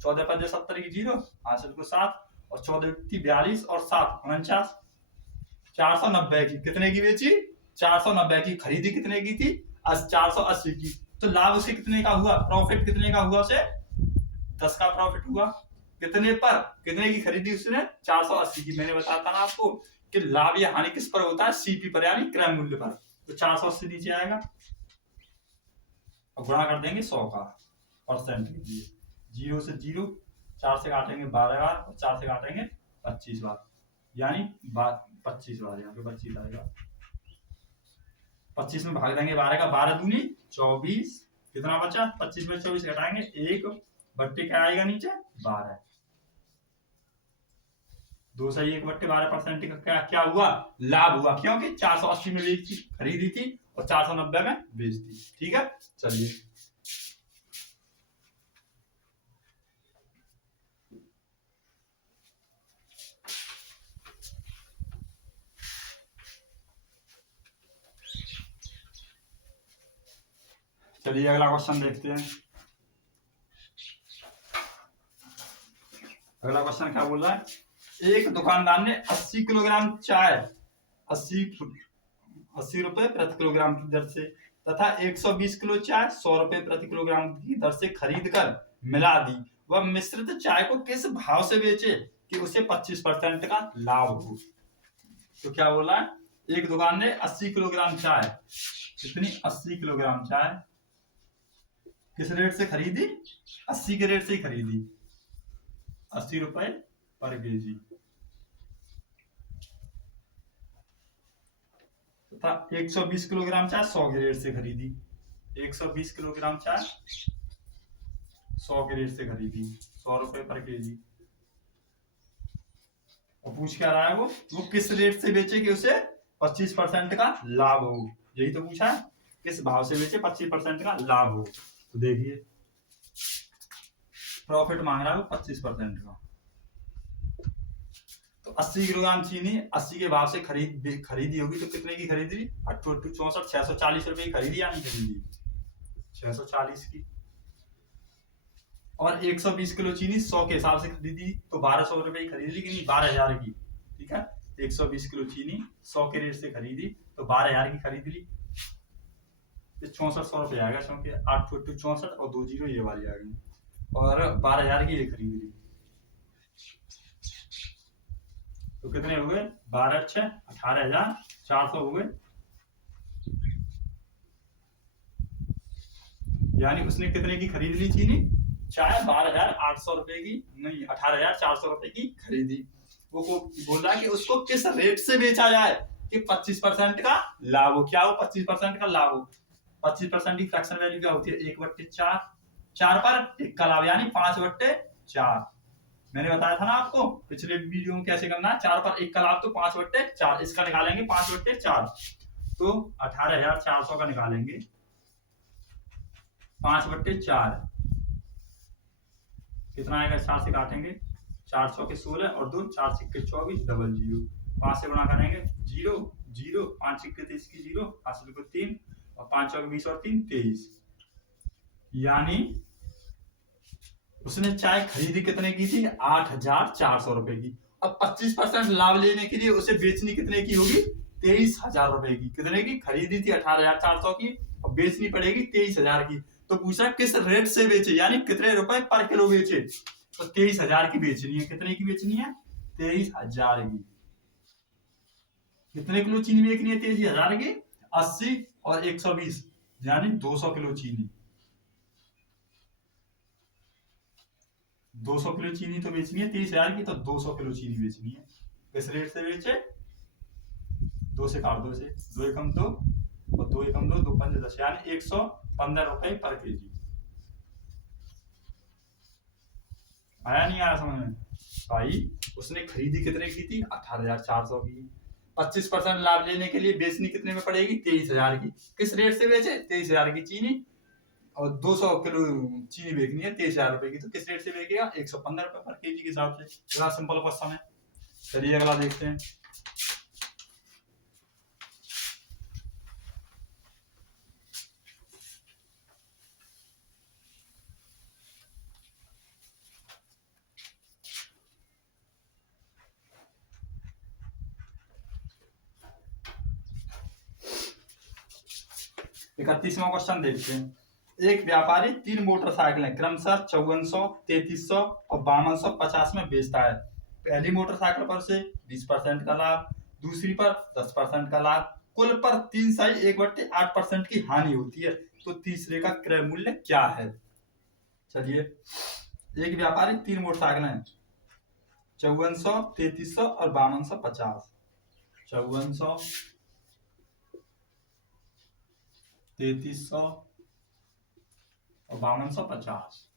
14 5 70 की 0 हासिल को 7 और 14 42 और 7 49। 490 की, कितने की बेची? 490 की। खरीदी कितने की थी? 480 की। तो लाभ उसे कितने का हुआ? प्रॉफिट कितने का हुआ उसे? 10 का प्रॉफिट हुआ। कितने पर? कितने की खरीदी उसने? 480 की। मैंने बताया था ना आपको कि लाभ या हानि किस पर होता है? सीपी पर, यानी क्रय मूल्य पर। तो 480 नीचे आएगा और गुणा कर देंगे 100 का परसेंट के लिए। 0 से 0, 4 से काटेंगे 12 बार और 4 से काटेंगे 25 बार, यानी 25 बार, यहाँ पे 25 आएगा। 25 में भाग देंगे 12 का, 12 दूनी 24। कितना बचा? 25 में 24 घटाएंगे 1 बट्टे क्या आएगा नीचे? 12। 2 से 1 बट्टे 12% का क्या क्या हुआ? लाभ हुआ, क्योंकि 480 में खरीदी थी और 490 में बेच दी। ठीक है, चलिए चलिए अगला क्वेश्चन देखते हैं। अगला क्वेश्चन क्या बोल रहा है? एक दुकानदार ने 80 किलोग्राम चाय 80 रुपए प्रति किलोग्राम की दर से तथा 120 किलो चाय 100 रुपए प्रति किलोग्राम की दर से खरीद कर मिला दी। वह मिश्रित चाय को किस भाव से बेचे कि उसे 25% का लाभ हो? तो क्या बोला है? एक दुकान ने 80 किलोग्राम चाय, कितनी? 80 किलोग्राम चाय किस रेट से खरीदी? 80 के रेट से ही खरीदी, 80 रुपए पर केजी, तथा 120 किलोग्राम चाय 100 के रेट से खरीदी। 120 किलोग्राम चाय 100 के रेट से खरीदी, 100 रुपए पर केजी। और पूछ क्या रहा है वो किस रेट से बेचे कि उसे 25% का लाभ हो? यही तो पूछा है, किस भाव से बेचे 25% का लाभ हो। तो देखिए प्रॉफिट मांग रहा है वो 25% का। तो 80 किलोग्राम चीनी 80 के भाव से खरीदी होगी, तो कितने की खरीदी? 8 8 64 640 रुपए की खरीदी या नहीं खरीदी? 640 की। और 120 किलो चीनी 100 के हिसाब से खरीदी, तो 1200 रुपए की खरीदी कि नहीं? 12,000 की। ठीक है, 120 किलो चीनी 100 के रेट से खरीदी तो 12,000 की खरीद ली। 6400 रुपए आएगा, क्योंकि 8 64 और 2 जीरो ये वाली आ गई, और 12,000 की ये खरीद ली। तो कितने हुए? 12 6 18,400 हुए। यानी उसने कितने की खरीद ली चीनी? चाहे 12,800 रुपए की नहीं, 18,400 रुपए की खरीदी। वो बोल रहा है कि उसको किस रेट से बेचा जाए कि 25% का लाभ हो। क्या हो? 25% का लाभ हो। 25% की फ्रैक्शन वैल्यू क्या होती है? 1/4, 4 पर 1 का लाभ, यानी 5/4। मैंने बताया था ना आपको पिछले वीडियो में कैसे करना है। 4 पर 1 का लाभ तो 5/4, इसका निकालेंगे 5/4, तो 18,400 का निकालेंगे 5/4 कितना आएगा? 4 से काटेंगे, 400 के 16 और 2 4 सिक्के 24 डबल 0, 5 से गुणा करेंगे 0 0, 5 सिक्के 30 की 0, 5 को 3 और 5 चौके 20 और 3 23। यानी उसने चाय खरीदी कितने की थी? 8,400 रुपए की। अब 25% लाभ लेने के लिए उसे बेचनी कितने की होगी? 23,000 रुपए की। कितने की खरीदी थी? 18,400 की, और बेचनी पड़ेगी 23,000 की। तो पूछा किस रेट से बेचे, यानी कितने रुपए पर किलो बेचे? तो 23,000 की बेचनी है। कितने की बेचनी है? 23,000 की। कितने किलो चीनी बेचनी है? 23,000 की। 80 और 120 यानी 200 किलो चीनी। 200 किलो चीनी तो बेचनी है 23,000 की, तो 200 किलो चीनी बेचनी है। किस रेट से बेचे? 2 से काट दो इसे, 2 एकम 2 और 2 एकम 2, 2 पंजे 10, यानी 115 रुपए पर केजी। आया नहीं आया समझ में भाई? उसने खरीदी कितने की थी? 18,400 की। 25% लाभ लेने के लिए बेचनी कितने में पड़ेगी? 23,000 की। किस रेट से बेचे? 23,000 की चीनी, और 200 किलो चीनी बेचनी है 23,000 रुपए की, तो किस रेट से बेचेगा? 115 रुपए पर केजी के हिसाब से। बड़ा सिंपल क्वेश्चन है। चलिए अगला देखते हैं। 31वां क्वेश्चन देखते हैं। एक व्यापारी 3 मोटरसाइकिलें क्रमशः 5400, 3300 और 5250 में बेचता है। पहली मोटरसाइकिल पर से 20% का लाभ, दूसरी पर 10% का लाभ, कुल पर 3/1/8% की हानि होती है। तो तीसरे का क्रय मूल्य क्या है? चलिए, एक व्यापारी 3 मोटरसाइकिलें 5400, 3300 और 5250। 5400, 3300 और 5250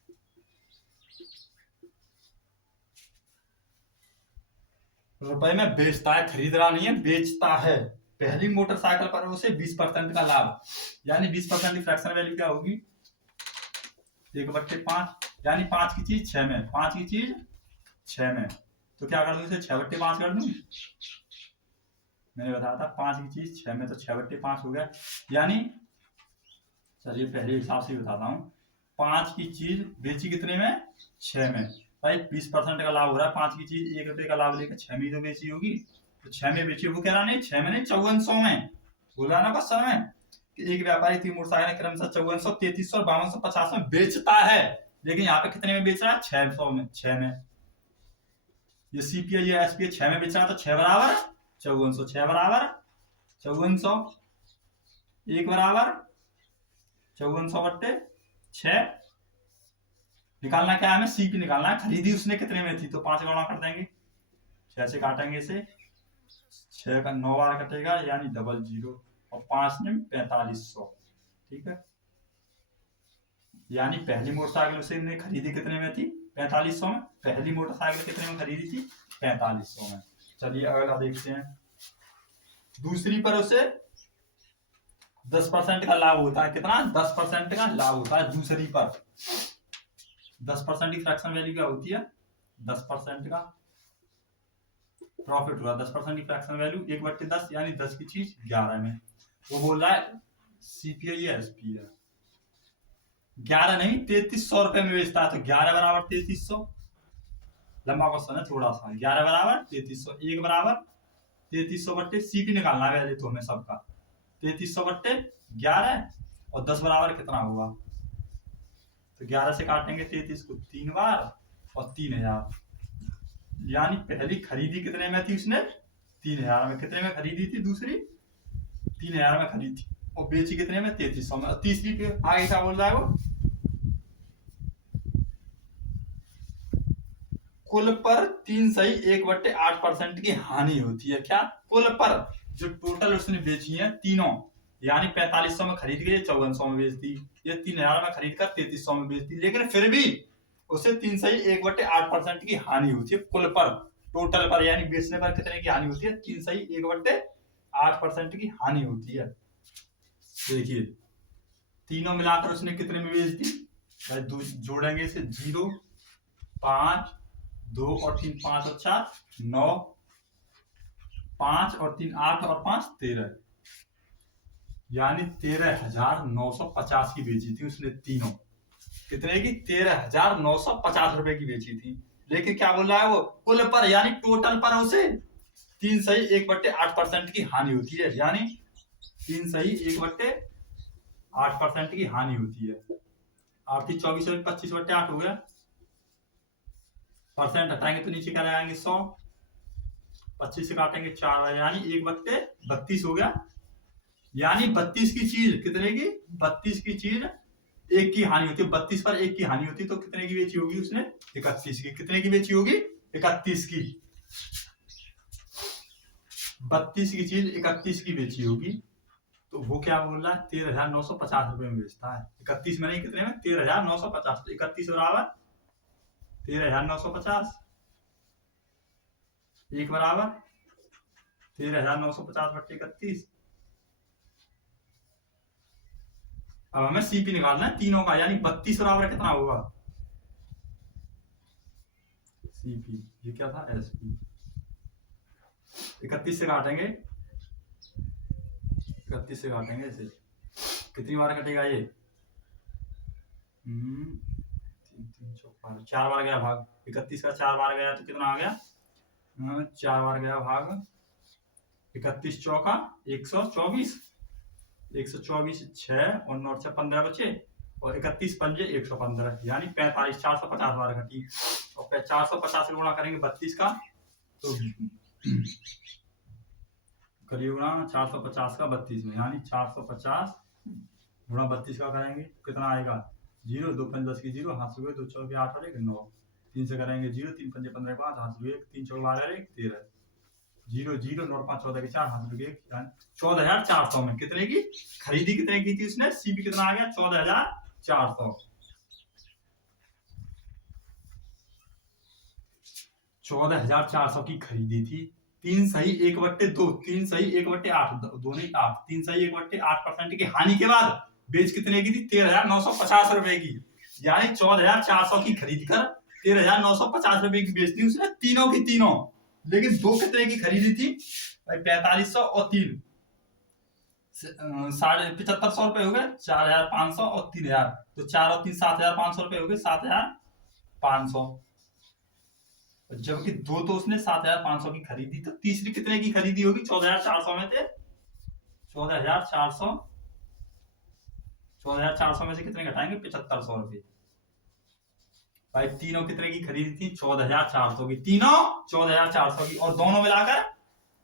रुपए में बेचता है, खरीद रहा नहीं है, बेचता है। पहली मोटरसाइकिल पर उसे 20% का लाभ, यानी 20% की फ्रैक्शन वैल्यू क्या होगी? 1/5, यानी 5 की चीज 6 में, 5 की चीज 6 में। तो क्या कर दूं इसे? 6/5 कर दूं। मैंने बताया था 5 की चीज 6 में, तो 6/5 हो गया। यानी चलिए पहले हिसाब से बताता हूँ। 5 की चीज बेची कितने में? 6 में। भाई 20% का लाभ हो रहा है, 5 की चीज 1 रुपए का लाभ लेकर 6 में तो बेची होगी। तो 6 में बेची, वो कह रहा नहीं 6 में नहीं 5400 में बोला ना क्वेश्चन में कि एक व्यापारी 3 मोटरसाइकिल क्रमशः 5400, 3300 और 5250 में बेचता है। लेकिन यहाँ पे कितने में बेच रहा है? 600 में, 6 में। ये सीपीआई या एसपीआई 6 में बेच रहा है, तो 6 बराबर 5400, 6 बराबर 5400, 1 बराबर 5400/6। निकालना क्या है हमें? सीपी निकालना है। खरीदी उसने कितने में थी, तो 5 गुणा कर देंगे, 6 से काटेंगे इसे, 6 का 9 बार कटेगा यानी 00 और 5 ने 4500। ठीक है, यानी पहली मोटरसाइकिल उसने खरीदी कितने में थी? 4500 में। पहली मोटरसाइकिल कितने में खरीदी थी? 4500 में। चलिए अगला देखते हैं। दूसरी पर उसे 10% का लाभ होता है। कितना? 10% का लाभ होता है दूसरी पर। 10% की फ्रैक्शन वैल्यू क्या होती है? 10% का प्रॉफिट हुआ। 10% की फ्रैक्शन वैल्यू 1/10, यानी 10 की चीज 11 में। वो बोल रहा है सीपीआई या एसपीआई। 11 नहीं, 3300 रुपए में बेचता है, तो 11 बराबर 3300। लंबा क्वेश्चन है थोड़ा सा। 11 बराबर 3300, 1 बराबर 3300 सीपी निकालना है पहले तो हमें सबका। 3300/11 और 10 बराबर कितना होगा? तो 11 से काटेंगे 33 को 3 बार और 3000, यानी पहली खरीदी कितने में थी उसने? 3000 में। कितने में खरीदी थी दूसरी? 3000 में खरीदी और बेची कितने में? 3300 में। और तीसरी पे आगे क्या बोल रहा है वो? कुल पर 3/1/8% की हानि होती है। क्या? कुल पर, जो टोटल उसने बेची है तीनों, यानी 4500 में खरीद के 5400 में बेचती, ये 3000 में खरीद कर 3300 में बेचती, लेकिन फिर भी उसे 3/1/8% की हानि होती है कुल पर। टोटल पर यानी बेचने पर कितने की हानि होती है? 3/1/8% की हानि होती है। देखिए तीनों मिलाकर उसने कितने में बेच दी? जोड़ेंगे इसे 0, 5, 2 और 3, 5 और 4 9, 5 और 3 8 और 5 13, यानी 13,950 की बेची थी उसने तीनों। कितने की? 13,950 रुपए की बेची थी। लेकिन क्या बोल रहा है वो? कुल पर, यानी टोटल पर उसे 3/1/8% की हानि होती है, यानी 3/1/8% की हानि होती है। 8 24 और 25/8 हो गया। परसेंट हटाएंगे तो नीचे क्या लगाएंगे? 100। 25 से काटेंगे 4, यानी 1/32 हो गया। यानी 32 की चीज कितने की? 32 की चीज 1 की हानि होती है। 32 पर 1 की हानि होती है, तो कितने की बेची होगी उसने? 31 की। कितने की बेची होगी? 31 की। 32 की चीज 31 की बेची होगी, तो वो क्या बोल रहा है? 13,950 रुपए में बेचता है। 31 में नहीं, कितने में? 13,950। 31 बराबर 13,950, 1 बराबर 13,950/31। अब हमें सीपी निकालना है तीनों का, यानी 32 बराबर कितना होगा? सीपी, ये क्या था? एसपी। 31 से काटेंगे, 31 से काटेंगे इसे, कितनी बार कटेगा ये? 3 3 4 बार गया भाग। 31 का 4 बार गया तो कितना आ गया? 4 बार गया भाग 31 चौका 124, 124 6 और 9 से 15 बचे और 31 पंजे 115 यानी 45 450 बार घटी और 450 से गुणा करेंगे 32 का तो करिए गुणा 450 का 32 में यानी 450 गुणा 32 का करेंगे कितना आएगा 0 2 5 10 की 0 हाथ से 2 4 8 और 1 9 3 से करेंगे 0 3 5 15 5 हाथ से 1 3 4 12 1 13 0 0 9 5 14 के 4 हाथ से 1 14,400 में कितने की खरीदी कितने की थी उसने सीपी कितना आ गया 14,400 14,400 की खरीदी थी 3 सही 1/2 3 सही 1/8 दो नहीं 8 3 सही 1/8% की हानि के बाद बेच कितने की थी 13,950 रुपए की यानी 14,400 की खरीद कर 13,950 रुपए की बेच दी उसने तीनों की तीनों लेकिन दो कितने की खरीदी थी भाई 4500 और 3 7,500 रुपए हो गए 4,500 और 3,000 तो 4 और 3 7,500 रुपए हो गए 7,500 जबकि दो तो उसने 7,500 की खरीदी तो तीसरी कितने की खरीदी होगी 14,400 में थे 14,400 में से कितने घटाएंगे 7,500 रुपए भाई तीनों कितने की खरीदी थी 14,400 की तीनों 14,400 की और दोनों मिलाकर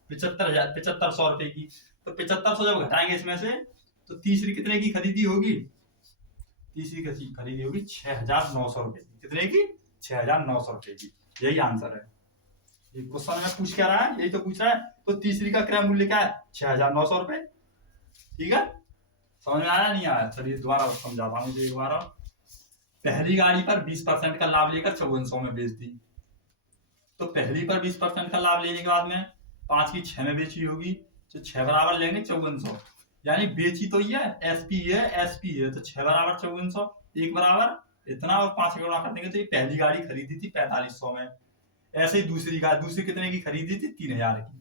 7,500 रुपए की तो 7,500 जब घटाएंगे इसमें से तो तीसरी कितने की खरीदी होगी तीसरी की खरीदी होगी 6,900 रुपए की कितने की 6,900 रुपए की यही आंसर है ये क्वेश्चन में पूछ क्या रहा है यही तो पूछ रहा है तो तीसरी का क्रय मूल्य क्या है 6,900 रुपए ठीक है समझ में आया नहीं आया चलिए दोबारा समझाता हूँ एक बार पहली गाड़ी पर 20% का लाभ लेकर 5400 में बेच दी तो पहली पर 20% का लाभ लेने के बाद में 5 की 6 में बेची होगी तो 6 बराबर लेंगे 5400 यानी बेची तो ये एसपी है तो 6 बराबर 5400 1 बराबर इतना और 5 गुणा कर देंगे तो ये पहली गाड़ी खरीदी थी 4500 में ऐसे ही दूसरी कितने की खरीदी थी 3,000 की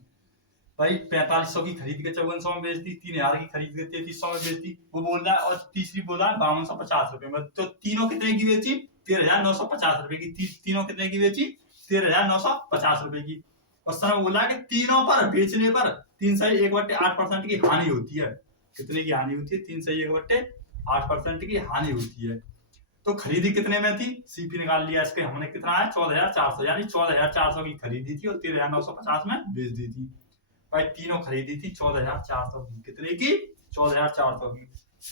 भाई 4500 की खरीद के 5400 में बेच दी 3,000 की खरीद के 3300 में बेच दी वो बोल रहा है और तीसरी बोल रहा है 5250 रुपए में तो तीनों कितने की बेची 13,950 रुपए की तीनों कितने की बेची 13,950 रुपए की और सर बोला कि तीनों पर बेचने पर 3 से 1/8% की हानि होती है कितने की हानि होती है 3 से 1/8% की हानि होती है तो खरीदी कितने में थी सीपी निकाल लिया इसके हमने कितना है 14,400 यानी 14,400 की खरीदी थी और 13,950 में बेच दी थी भाई तीनों खरीदी थी 14,400 की कितने की 14,400 की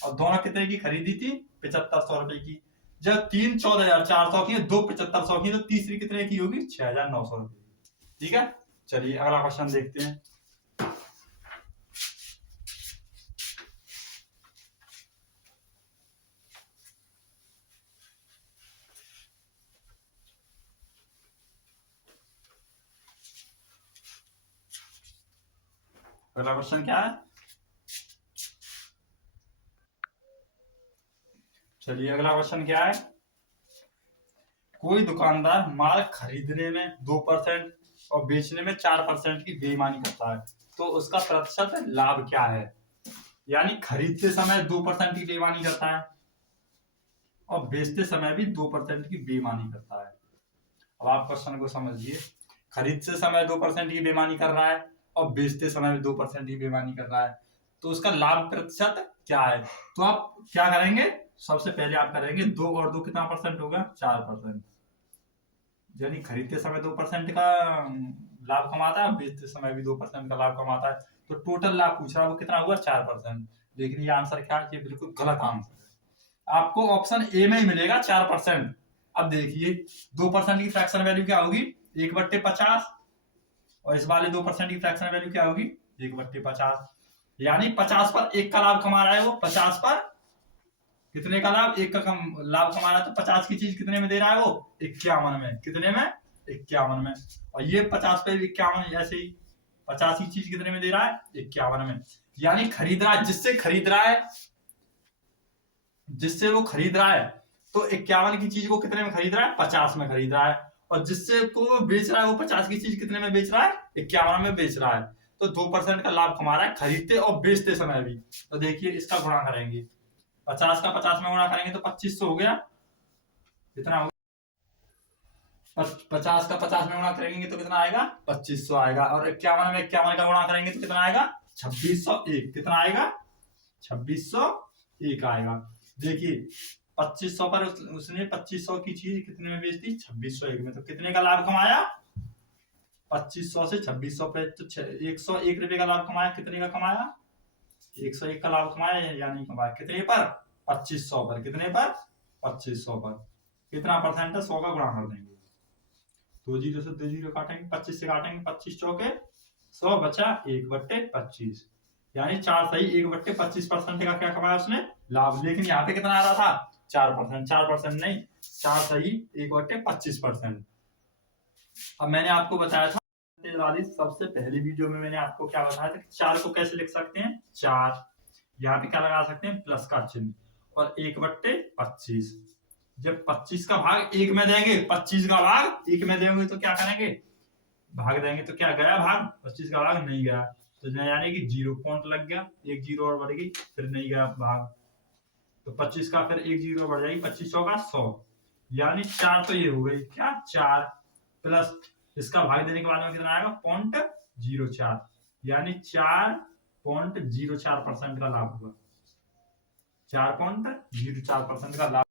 और दोनों कितने की खरीदी थी 7,500 रुपए की जब तीन 14,400 की दो 7,500 की तो तीसरी कितने की होगी 6,900 रुपए ठीक है चलिए अगला क्वेश्चन देखते हैं अगला क्वेश्चन क्या है चलिए अगला क्वेश्चन क्या है कोई दुकानदार माल खरीदने में 2% और बेचने में 4% की बेईमानी करता है तो उसका प्रतिशत लाभ क्या है यानी खरीदते समय 2% की बेईमानी करता है और बेचते समय भी 2% की बेईमानी करता है अब आप क्वेश्चन को समझिए खरीदते समय 2% की बेईमानी कर रहा है और बेचते समय भी 2% की बेईमानी कर रहा है तो उसका लाभ प्रतिशत क्या है तो आप क्या करेंगे सबसे पहले आप करेंगे 2 और 2 कितना परसेंट होगा 4% यानी खरीदते समय 2% का लाभ कमाता है बेचते समय भी 2% का लाभ कमाता है तो टोटल लाभ पूछ रहा है वो कितना हुआ 4% लेकिन ये आंसर क्या है ये बिल्कुल गलत आंसर है आपको ऑप्शन ए में ही मिलेगा 4% अब देखिए 2% की फ्रैक्शन वैल्यू क्या होगी 1/50 और इस वाले 2% की फ्रैक्शन वैल्यू क्या होगी 1/50 यानी 50 पर 1 का लाभ कमा रहा है वो 50 पर कितने का लाभ 1 का लाभ कमा रहा है तो 50 की चीज कितने में दे रहा है वो 51 में कितने में 51 में और ये 50 पे 51 ऐसे ही 50 की चीज कितने में दे रहा है 51 में यानी खरीद रहा है जिससे वो खरीद रहा है तो 51 की चीज को कितने में खरीद रहा है 50 में खरीद रहा है और जिससे को बेच रहा है वो 50 की चीज कितने में बेच रहा है 51 में बेच रहा है तो 2% का लाभ कमा रहा है खरीदते और बेचते समय भी तो देखिए इसका गुणा करेंगे 50 का 50 में गुणा करेंगे तो 2500 हो गया कितना हो 50 का 50 में गुणा करेंगे तो कितना आएगा 2500 आएगा और 51 में 51 का गुणा करेंगे तो कितना आएगा 2601 कितना आएगा 2601 आएगा। देखिए 2500 पर उसने 2500 की चीज कितने में बेच दी, 2601 में। तो कितने का लाभ कमाया, 2500 से 2600 पे तो 101 रुपए का लाभ कमाया। कितने का कमाया, 101 का लाभ कमाया या नहीं कमाया, कितने पर, 2500 पर। कितने पर, 2500 पर। कितना परसेंट है, 100 का गुणा कर देंगे, 2 जीरो से 2 जीरो काटेंगे, 25 से काटेंगे, 25 चौके 100 बचा 1/25, यानी 4 सही 1/25% का क्या कमाया उसने, लाभ। लेकिन यहाँ पे कितना आ रहा था, 4%, 4% नहीं, 4 सही 1/25%। अब मैंने आपको बताया था वाली सबसे पहली वीडियो में, मैंने आपको क्या बताया था, 4 को कैसे लिख सकते हैं, 4 यहाँ पे क्या लगा सकते हैं, प्लस का चिन्ह, और 1/25। जब 25 का भाग 1 में देंगे, 25 का भाग 1 में देंगे तो क्या करेंगे, भाग देंगे तो क्या गया भाग, 25 का भाग नहीं गया, तो यानी कि 0 पॉइंट लग गया, 1 जीरो और बढ़ गई, फिर नहीं गया भाग, तो 25 का फिर 1 जीरो बढ़ जाएगी, 25 का 100, यानी 4 तो ये हो गई क्या, 4 प्लस इसका भाग देने के बाद में कितना आएगा, 0.04, यानी 4.04% का लाभ हुआ, 4.04% का लाभ।